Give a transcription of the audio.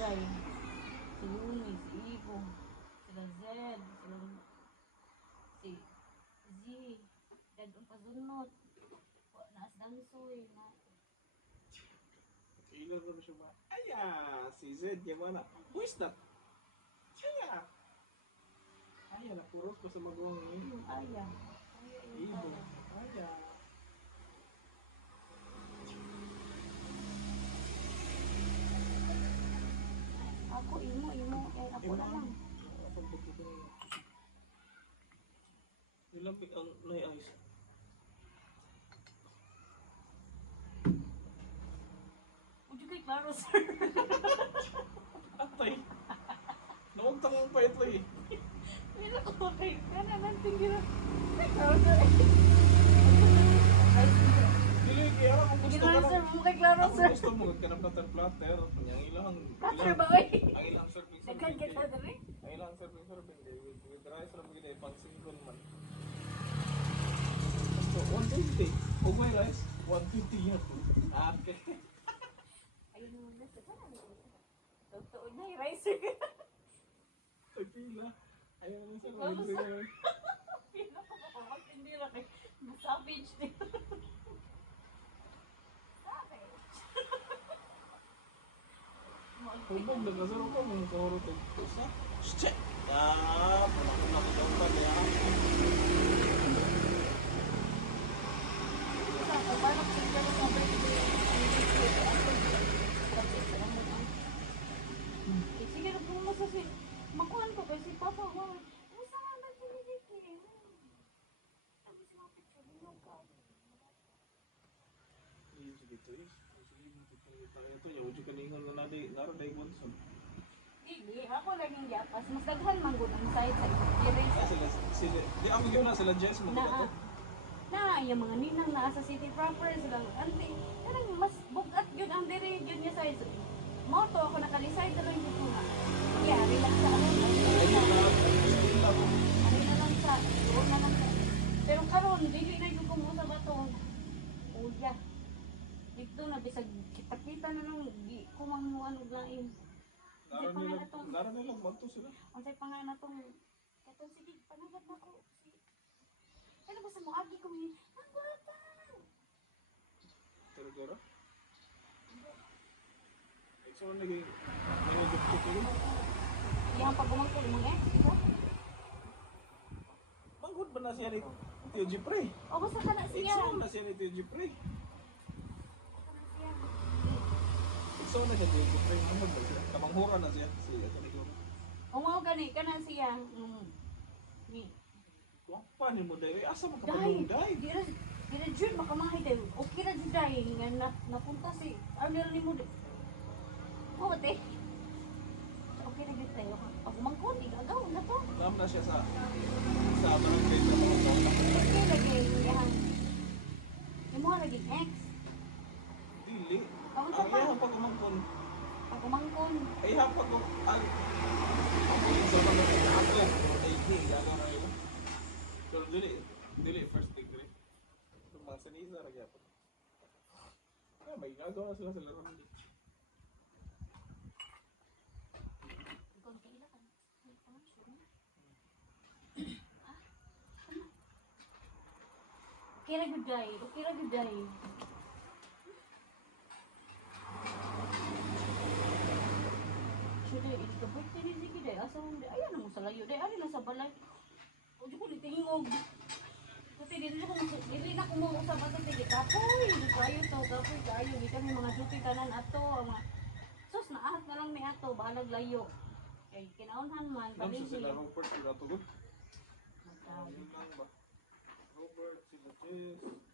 Ray, si Yuni, si Ivo, sila Zed, sila si Z, dadong pasunod. Naas dansoy na. Ilan na siya ba? Aya, si Zed, yung mana. Who is that? Aya. Aya, napuros ko sa magawang ngayon. Aya. Ibo. Aya. Ako, imo, ako na lang. Ilang ang nai-ayos. Ujo kay klaro, sir. Atay. Nawagtang ang pa ito eh. Mila ko kay kanan tingin na. Kay klaro, sir. Dili, kaya ako gusto Sige ka na, sir. Mo kay klaro, Ako sir. gusto mo, ka na platter-platter. Ang ilang... Platter ba, oy? Ang ilang serving Nagkan kita dali. Ang ilang serving. With rice lang magiging pang single man. So, 150. Kung may rice, 150 yan. Okay. Ayun mo na sa kanan. Totoo na, ricer ka. Ay, pila. Ayaw mo sa Vamos mga sa- Pila ko kapag hindi lang kay savage dito. Savage. Hubog na kasaro ka mga kahurot ay kusa. Shit! Ah, panakuna ko daw pa niya. Paano kung sila ng mga sige na kung masasi. Makuhan ko kasi papa ko. Ano sa mga nagpinigil? Sabi sa mga picture mo ka. Iyo sige to is. Sige mo ito. Yung uji kaningon na naro na ibonson. Hindi, ako lang yung yapas. Mas daghan man gud ang side sa Ah, erase. sila. Di ako yun na sila Jess mo Na, to. yung mga ninang naa sa city proper silang anti. Kanang mas bugat yun ang diri yun niya side. Moto ako nakaliside na lang yung mga. Yeah, relax sa ano. Ano na lang sa, doon na lang sa. Pero karon dili na yung kung sa bato. Uya. Dito na bisag kita-kita na lang di ko mamuan og lain. Naro nila magto sila. Unsay pangalan natong kato sige panagad na ko. Ano ba sa moagi ko ni? Ang bata. Pero so naging nagdukto ko. Yang pagumang ko mong ex, ikaw? Manggod ba na siya ni Tio Jipre? O basta ka na siya. Ikso na siya ni Tio Jipre. Ka na siya. Ikso na siya Tio Jipre. Manggod ba siya? Kamanghura na siya. Siya ka ni Goro. O mo gani ka na siya. Ni. Wapa ni mo dahil. Asa mo Dai, kapaluday? di na jud makamahay dai. Okay na jud dai nga napunta si Arnel ni mo. O te. Okay na jud tayo. Pagumang ko di gagaw na to. Alam na siya sa barangay na mga taon na. Okay lagi yang. Imo lagi ex. Dili. Kamu Ang pa. iyang pagumangkon. Pagumangkon. Ay hapag ko. Ang sa mga ako. Ay hindi. Gagaw na yun. Pero dili first degree. So mga sanisa na gyapon. May gagawa na sila sa laro nila. Ikaw kaila ka. Okay ra gud dai. Okay ra gud dai. Sudah ini birthday ni sige dai. Asa mo dai? Ayan mo sa layo dai. Ari na sa balay. O di ko nitingog. Kasi dili na ko mo sa bato tige kapoy. Kayo to kapoy kayo gikan yung mga duty tanan ato ang mga sus naahat na lang ni ato balag layo. Kay kinaunhan man Alam balik sa sila Robert sila tugod. Yun lang ba? Robert, sila Jess.